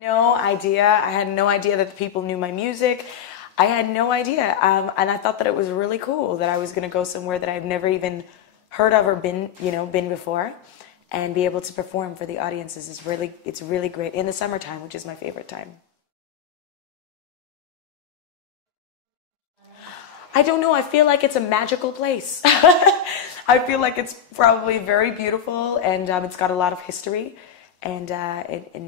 No idea. I had no idea that the people knew my music. I had no idea. And I thought that it was really cool that I was going to go somewhere that I've never even heard of or been before, and be able to perform for the audiences it's really great in the summertime, which is my favorite time. I don't know. I feel like it's a magical place. I feel like it's probably very beautiful, and it's got a lot of history, and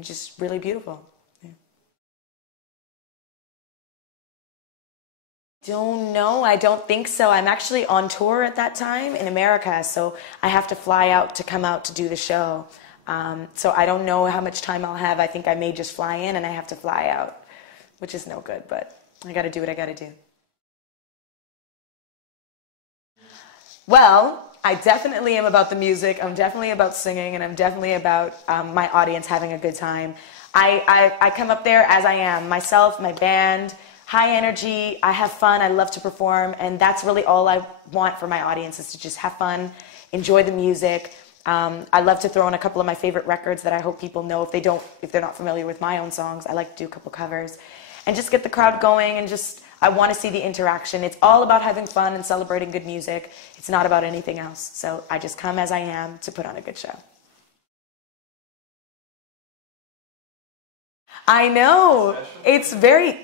just really beautiful. Yeah. Don't know. I don't think so. I'm actually on tour at that time in America, so I have to fly out to come out to do the show. So I don't know how much time I'll have. I think I may just fly in and I have to fly out, which is no good, but I got to do what I got to do. Well, I definitely am about the music. I'm definitely about singing, and I'm definitely about my audience having a good time. I come up there as I am, myself, my band, high energy. I have fun. I love to perform, and that's really all I want for my audience is to just have fun, enjoy the music. I love to throw in a couple of my favorite records that I hope people know if they're not familiar with my own songs. I like to do a couple covers, and just get the crowd going, and just I want to see the interaction. It's all about having fun and celebrating good music. It's not about anything else. So I just come as I am to put on a good show. I know. It's very,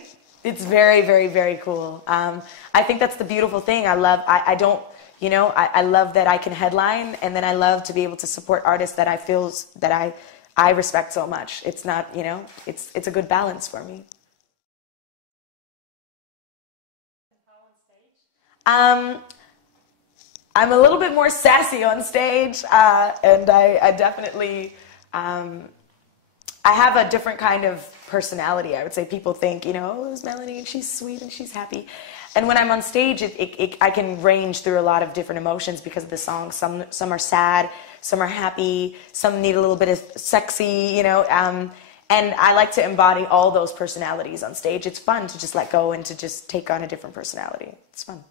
very cool. I think that's the beautiful thing. I don't, I love that I can headline, and then I love to be able to support artists that I respect so much. It's not, it's a good balance for me. Um, I'm a little bit more sassy on stage, and I definitely, um, I have a different kind of personality. I would say people think, oh, it's Melanie and she's sweet and she's happy. And when I'm on stage, I can range through a lot of different emotions because of the song. Some are sad, some are happy, some need a little bit of sexy. And I like to embody all those personalities on stage. It's fun to just let go and to just take on a different personality. It's fun.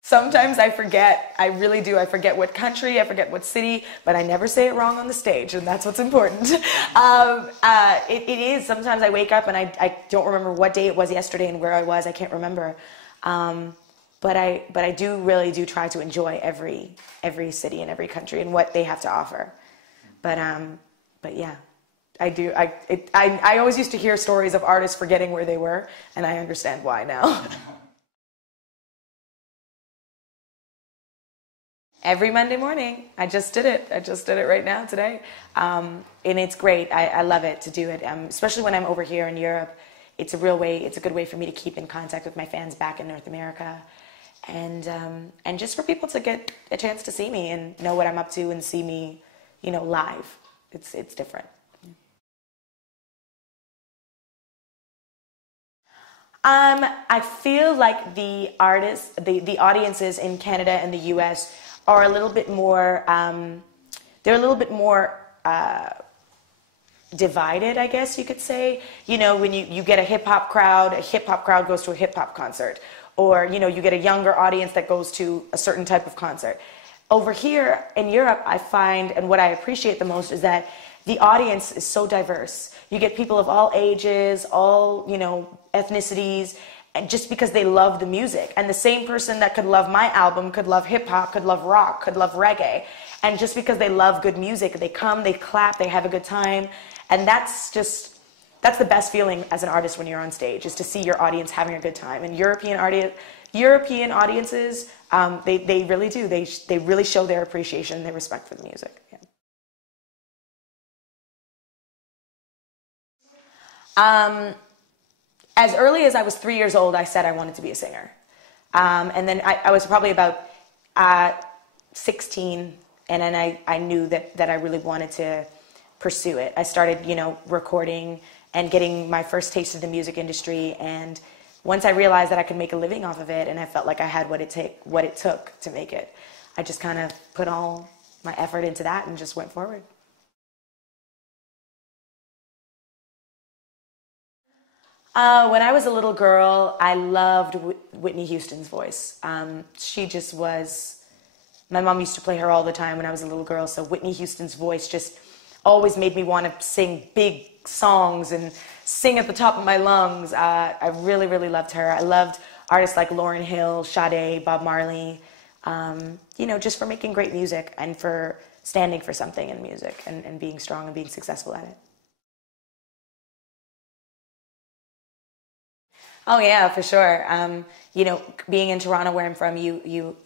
Sometimes I forget, I really do. I forget what country, I forget what city, but I never say it wrong on the stage, and that's what's important. It is. Sometimes I wake up and I don't remember what day it was yesterday and where I was. I can't remember. But I do try to enjoy every city and every country and what they have to offer. But yeah, I do. I always used to hear stories of artists forgetting where they were, and I understand why now. Every Monday morning. I just did it. I just did it right now today. And it's great. I love it to do it, especially when I'm over here in Europe. It's a good way for me to keep in contact with my fans back in North America. And just for people to get a chance to see me and know what I'm up to and see me, live. It's different. I feel like the audiences in Canada and the U.S. are a little bit more, they're a little bit more divided, I guess you could say. When you get a hip hop crowd goes to a hip hop concert, or you get a younger audience that goes to a certain type of concert. Over here in Europe, I find, and what I appreciate the most is that the audience is so diverse. You get people of all ages, all, ethnicities, and just because they love the music. And the same person that could love my album could love hip hop, could love rock, could love reggae. And just because they love good music, they come, they clap, they have a good time. And that's the best feeling as an artist when you're on stage, is to see your audience having a good time. And European audiences, they really do. They really show their appreciation and their respect for the music. Yeah. Um, as early as I was 3 years old, I said I wanted to be a singer. And then I was probably about uh, 16, and then I knew that I really wanted to pursue it. I started, recording and getting my first taste of the music industry. And once I realized that I could make a living off of it, and I felt like I had what it took to make it, I just kind of put all my effort into that and just went forward. When I was a little girl, I loved Whitney Houston's voice. She just was My mom used to play her all the time when I was a little girl, so Whitney Houston's voice just always made me want to sing big songs and sing at the top of my lungs. I really, really loved her. I loved artists like Lauryn Hill, Sade, Bob Marley, you know, just for making great music and for standing for something in music and being strong and being successful at it. Oh yeah, for sure. You know, being in Toronto where I'm from, you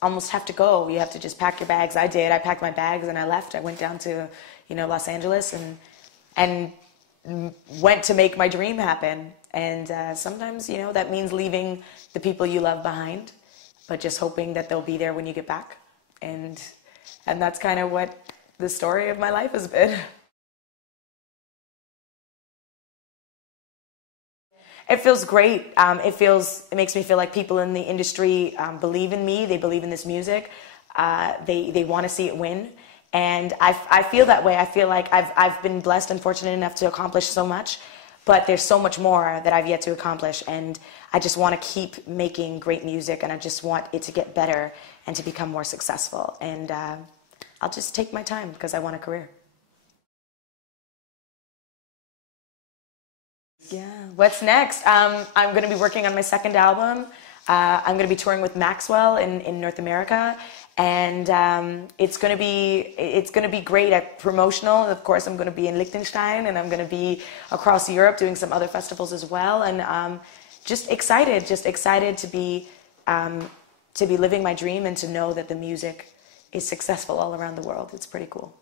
almost have to go. You have to just pack your bags. I did. I packed my bags and I left. I went down to, you know, Los Angeles and went to make my dream happen. And sometimes, you know, that means leaving the people you love behind, but just hoping that they'll be there when you get back. And that's kind of what the story of my life has been. It feels great. It makes me feel like people in the industry believe in me. They believe in this music. They want to see it win. And I feel that way. I feel like I've been blessed and fortunate enough to accomplish so much, but there's so much more that I've yet to accomplish. And I just want to keep making great music, and I just want it to get better and to become more successful. And I'll just take my time because I want a career. Yeah. What's next? I'm going to be working on my second album. I'm going to be touring with Maxwell in North America, and it's going to be great at promotional. Of course, I'm going to be in Liechtenstein, and I'm going to be across Europe doing some other festivals as well. And just excited to be living my dream and to know that the music is successful all around the world. It's pretty cool.